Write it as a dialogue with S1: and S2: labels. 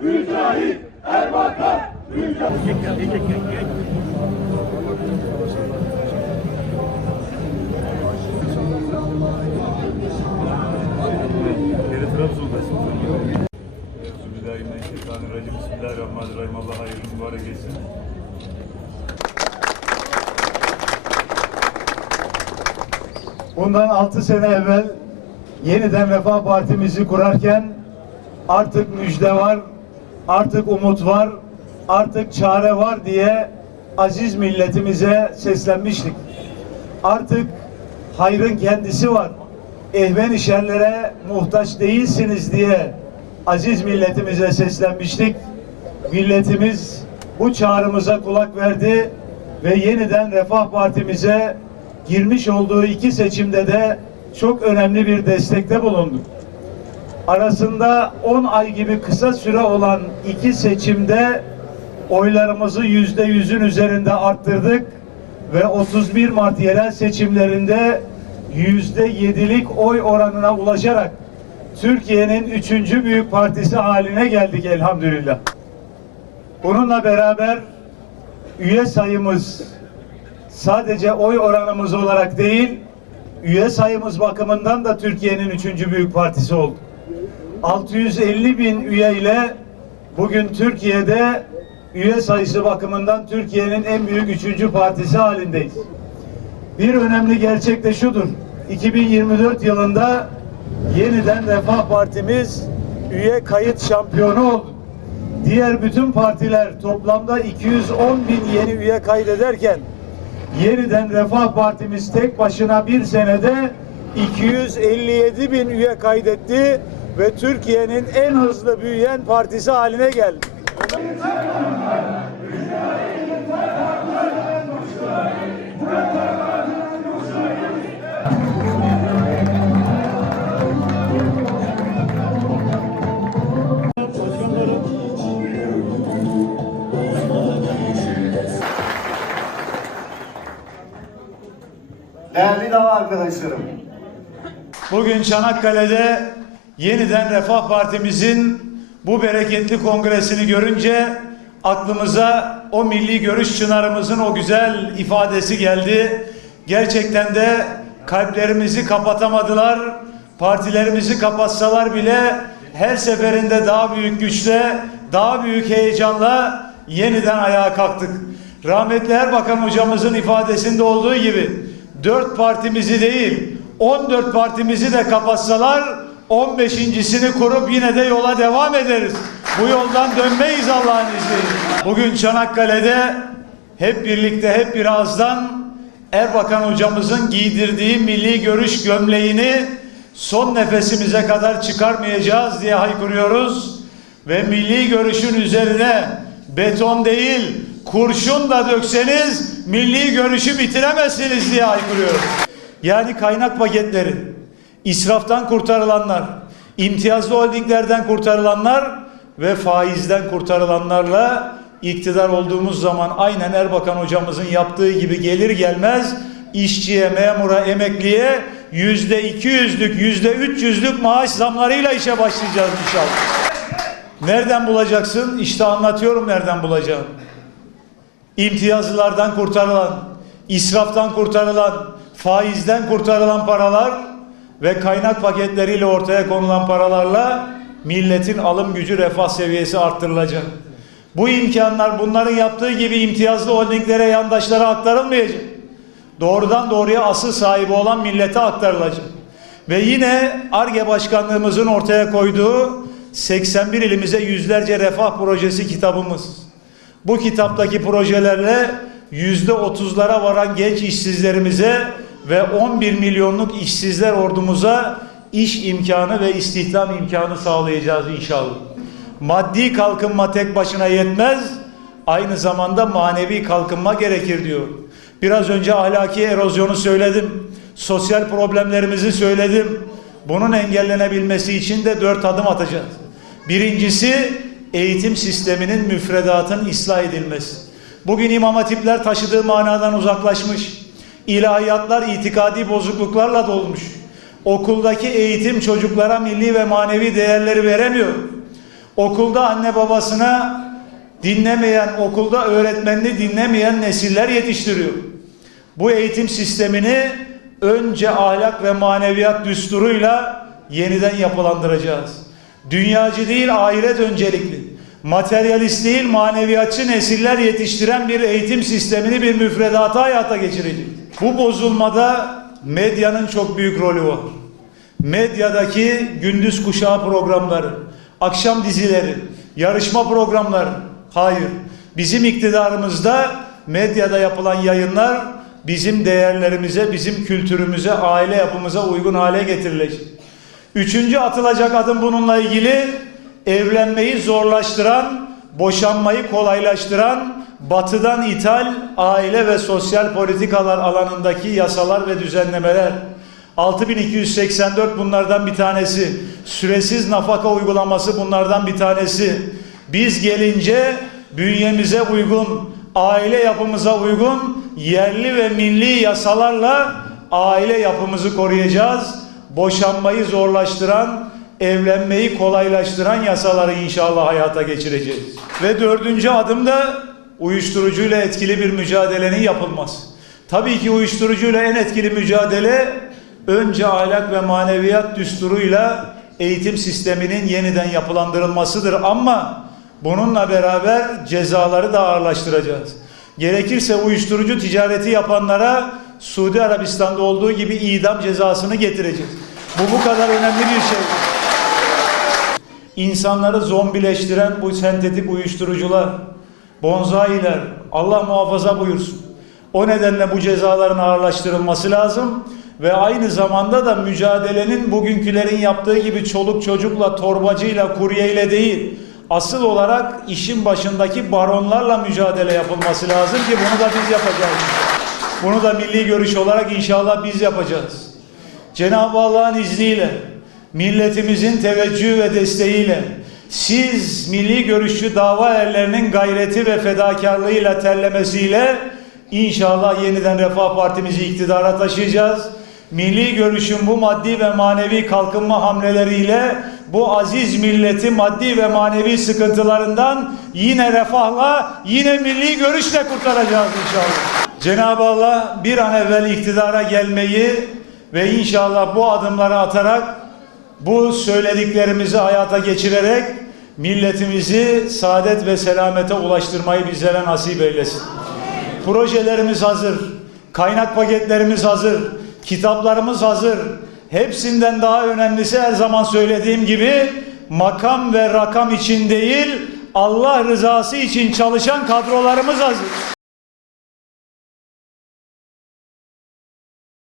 S1: Geri Trabzon'dasın. Bismillahirrahmanirrahim. Bismillahirrahmanirrahim. Allah hayırlı mübarek etsin.
S2: Bundan 6 sene evvel yeniden Refah Partimizi kurarken artık müjde var, artık umut var, artık çare var diye aziz milletimize seslenmiştik. Artık hayrın kendisi var. Ehven şerlere muhtaç değilsiniz diye aziz milletimize seslenmiştik. Milletimiz bu çağrımıza kulak verdi ve yeniden Refah Partimize girmiş olduğu iki seçimde de çok önemli bir destekte bulundu. Arasında 10 ay gibi kısa süre olan iki seçimde oylarımızı yüzde yüzün üzerinde arttırdık ve 31 Mart yerel seçimlerinde yüzde yedilik oy oranına ulaşarak Türkiye'nin üçüncü büyük partisi haline geldik elhamdülillah. Bununla beraber üye sayımız sadece oy oranımız olarak değil, üye sayımız bakımından da Türkiye'nin üçüncü büyük partisi oldu. 650 bin üye ile bugün Türkiye'de üye sayısı bakımından Türkiye'nin en büyük üçüncü partisi halindeyiz. Bir önemli gerçek de şudur. 2024 yılında yeniden Refah Partimiz üye kayıt şampiyonu oldu. Diğer bütün partiler toplamda 210 bin yeni üye kaydederken yeniden Refah Partimiz tek başına bir senede 257 bin üye kaydetti ve Türkiye'nin en hızlı büyüyen partisi haline geldi.
S3: Değerli dava arkadaşlarım,
S2: Bugün Çanakkale'de yeniden Refah Partimizin bu bereketli kongresini görünce aklımıza o milli görüş çınarımızın o güzel ifadesi geldi. Gerçekten de kalplerimizi kapatamadılar. Partilerimizi kapatsalar bile her seferinde daha büyük güçle, daha büyük heyecanla yeniden ayağa kalktık. Rahmetli Erbakan hocamızın ifadesinde olduğu gibi dört partimizi değil 14 partimizi de kapatsalar 15.sini kurup yine de yola devam ederiz. Bu yoldan dönmeyiz Allah'ın izniyle. Bugün Çanakkale'de hep birlikte hep bir ağızdan Erbakan hocamızın giydirdiği milli görüş gömleğini son nefesimize kadar çıkarmayacağız diye haykırıyoruz. Ve milli görüşün üzerine beton değil kurşun da dökseniz milli görüşü bitiremezsiniz diye haykırıyoruz. Yani kaynak paketleri, israftan kurtarılanlar, imtiyazlı holdinglerden kurtarılanlar ve faizden kurtarılanlarla iktidar olduğumuz zaman aynen Erbakan hocamızın yaptığı gibi gelir gelmez işçiye, memura, emekliye yüzde iki yüzlük, yüzde üç yüzlük maaş zamlarıyla işe başlayacağız inşallah. Nereden bulacaksın? İşte anlatıyorum nereden bulacağım. İmtiyazlılardan kurtarılan, israftan kurtarılan, faizden kurtarılan paralar ve kaynak paketleriyle ortaya konulan paralarla milletin alım gücü refah seviyesi arttırılacak. Bu imkanlar bunların yaptığı gibi imtiyazlı holdinglere yandaşlara aktarılmayacak. Doğrudan doğruya asıl sahibi olan millete aktarılacak. Ve yine ARGE Başkanlığımızın ortaya koyduğu 81 ilimize yüzlerce refah projesi kitabımız. Bu kitaptaki projelerle yüzde otuzlara varan genç işsizlerimize ve 11 milyonluk işsizler ordumuza iş imkanı ve istihdam imkanı sağlayacağız inşallah. Maddi kalkınma tek başına yetmez, aynı zamanda manevi kalkınma gerekir diyor. Biraz önce ahlaki erozyonu söyledim, sosyal problemlerimizi söyledim. Bunun engellenebilmesi için de dört adım atacağız. Birincisi eğitim sisteminin müfredatın ıslah edilmesi. Bugün imam hatipler taşıdığı manadan uzaklaşmış. İlahiyatlar itikadi bozukluklarla dolmuş. Okuldaki eğitim çocuklara milli ve manevi değerleri veremiyor. Okulda anne babasına dinlemeyen, okulda öğretmenini dinlemeyen nesiller yetiştiriyor. Bu eğitim sistemini önce ahlak ve maneviyat düsturuyla yeniden yapılandıracağız. Dünyacı değil ahiret öncelikli. Materyalist değil maneviyatçı nesiller yetiştiren bir eğitim sistemini bir müfredatı hayata geçirecek. Bu bozulmada medyanın çok büyük rolü var. Medyadaki gündüz kuşağı programları, akşam dizileri, yarışma programları. Hayır. Bizim iktidarımızda medyada yapılan yayınlar bizim değerlerimize, bizim kültürümüze, aile yapımıza uygun hale getirilecek. Üçüncü atılacak adım bununla ilgili evlenmeyi zorlaştıran, boşanmayı kolaylaştıran, batıdan ithal aile ve sosyal politikalar alanındaki yasalar ve düzenlemeler. 6284 bunlardan bir tanesi. Süresiz nafaka uygulaması bunlardan bir tanesi. Biz gelince bünyemize uygun, aile yapımıza uygun yerli ve milli yasalarla aile yapımızı koruyacağız. Boşanmayı zorlaştıran, evlenmeyi kolaylaştıran yasaları inşallah hayata geçireceğiz. Ve dördüncü adım da uyuşturucuyla etkili bir mücadelenin yapılması. Tabii ki uyuşturucuyla en etkili mücadele önce ahlak ve maneviyat düsturuyla eğitim sisteminin yeniden yapılandırılmasıdır ama bununla beraber cezaları da ağırlaştıracağız. Gerekirse uyuşturucu ticareti yapanlara Suudi Arabistan'da olduğu gibi idam cezasını getireceğiz. Bu bu kadar önemli bir şey. İnsanları zombileştiren bu sentetik uyuşturucular, bonzailer, Allah muhafaza buyursun. O nedenle bu cezaların ağırlaştırılması lazım ve aynı zamanda da mücadelenin bugünkülerin yaptığı gibi çoluk çocukla, torbacıyla, kuryeyle değil, asıl olarak işin başındaki baronlarla mücadele yapılması lazım ki bunu da biz yapacağız. Bunu da milli görüş olarak inşallah biz yapacağız. Cenab-ı Allah'ın izniyle, milletimizin teveccühü ve desteğiyle, siz milli görüşçü dava erlerinin gayreti ve fedakarlığıyla terlemesiyle inşallah yeniden Refah Partimizi iktidara taşıyacağız. Milli görüşün bu maddi ve manevi kalkınma hamleleriyle bu aziz milleti maddi ve manevi sıkıntılarından yine refahla, yine milli görüşle kurtaracağız inşallah. Cenab-ı Allah bir an evvel iktidara gelmeyi ve inşallah bu adımları atarak bu söylediklerimizi hayata geçirerek milletimizi saadet ve selamete ulaştırmayı bizlere nasip eylesin. Projelerimiz hazır, kaynak paketlerimiz hazır, kitaplarımız hazır. Hepsinden daha önemlisi her zaman söylediğim gibi makam ve rakam için değil Allah rızası için çalışan kadrolarımız hazır.